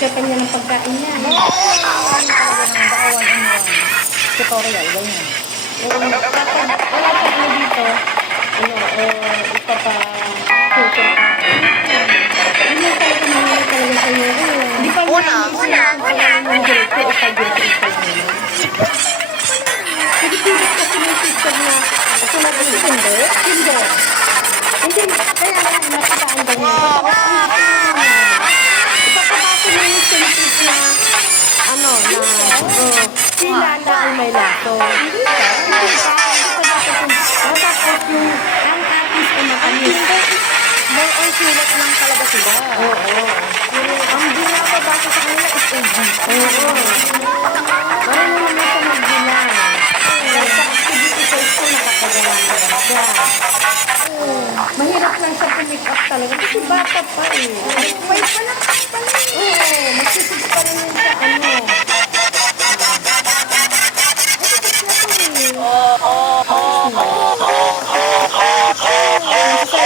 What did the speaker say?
picture niya ng pagkain niya. Tutorial, ganyan. Wala pa ano dito. Ipapa-tutor ka. Hindi mo talaga nangyari talaga sa'yo. Hindi pa Una. yung diretso o pag-diretso pa lang yun. Pinipilit kasi may picture na tulad ng hindi. Hindi, kaya nga nakitaan daw niya. Ipapapasok mo yung sinipit na sila dahil may lato. Hindi pa. Tapos yung ang artist ay matamis. More on sulat lang talaga sila. Oo. Ang binababasa sa kanila is ABC. Marunong naman siya magbilang. Sa activity sa school, nakakagawa na siya. Mahirap lang siya pumick up talaga kasi bata pa eh. Wait pa lang